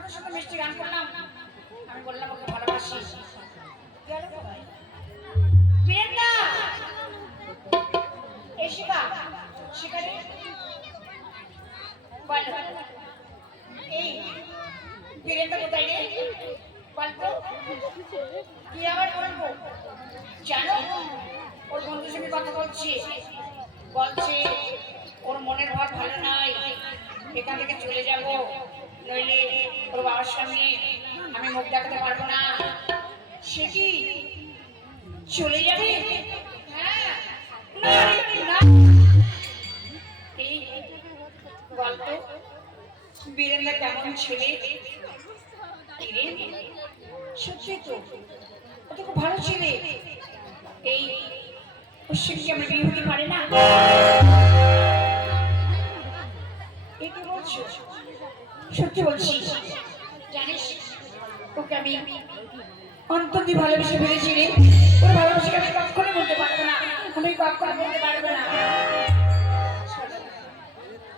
তোর সাথে মিষ্টি গান করলাম, আমি বললাম ওকে ভালোবাসি। গেল কোথায়? বীরেন্দা এই শিখা, শিখারে বল, এই বীরেন্দা কোথায় রে? বলতো কি আবার বলবো জানো? ওর বন্ধুর সঙ্গে কথা বলছি, বলছে ওর মনের ভাব ভালো নাই, এখান থেকে চলে যাব, নইলে ওর বাবার সামনে আমি মুখ দেখাতে পারবো না। সে কি চলে যাবে? হ্যাঁ না না, এই বলতো বীরেন্দা কেমন ছেলে? সত্যি তো, ও তো খুব ভালো ছেলে। এই পশ্চিমকে আমরা বিয়ে হতে পারে না? এই কি বলছো? সত্যি বলছি। জানিস ওকে আমি অন্তর দিয়ে ভালোবেসে ফেলেছি রে। ওর ভালোবাসাকে আমি কখনো বলতে পারবো না, আমি কখনো বলতে পারবো না।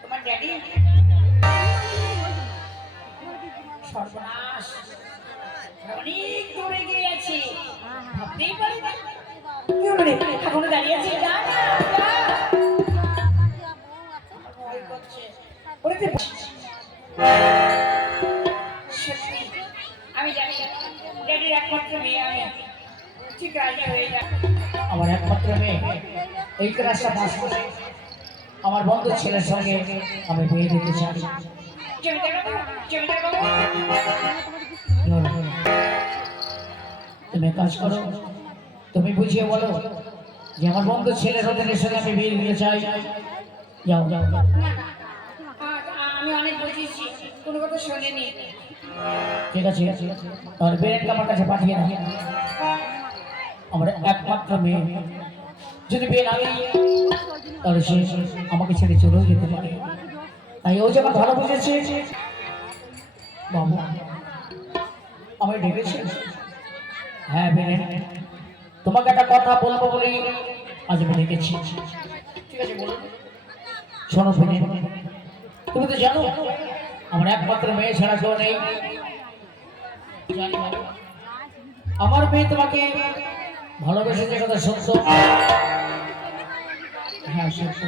তোমার ড্যাডি সর্বনাশ, অনেক দূরে গিয়ে আছে, ভাবতেই পারি না। কি হলো রে, এখনো দাঁড়িয়ে আছে? যা না, যা। ভয় করছে। ওরে তুই সত্যি আমি জানি ড্যাডির একমাত্র মেয়ে আমি, ঠিক রাজি হয়ে যা। আমার একমাত্র মেয়ে এই ক্লাসটা পাস করে আমার বন্ধু ছেলের সঙ্গে আমি বিয়ে দিতে চাই। জমিদার বাবু, জমিদার বাবু, তুমি কাজ করো, তুমি বুঝিয়ে বলো যে আমার বন্ধু ছেলের সঙ্গে আমি বিয়ে দিতে চাই। যাও যাও যাও। আমি অনেক বুঝিয়েছি, কোনো কথা শোনেনি। ঠিক আছে, তাহলে বেরেনকে আমার কাছে পাঠিয়ে না। আমার একমাত্র মেয়ে যদি বিয়ে না দিই তাহলে সে আমাকে ছেড়ে চলেও যেতে পারে। তাই ও যখন ভালো বুঝেছে, বাবু আমায় ডেকেছে। হ্যাঁ বেরেন, তোমাকে একটা কথা বলবো বলেই আজ আমি ডেকেছি। ঠিক আছে বলুন। শোনো বেরেন, তুমি তো জানো আমার একমাত্র মেয়ে ছাড়া কেউ নেই। জানি বাবু, আমার মেয়ে তোমাকে ভালোবেসেছে কথা সত্য। হ্যাঁ সত্য।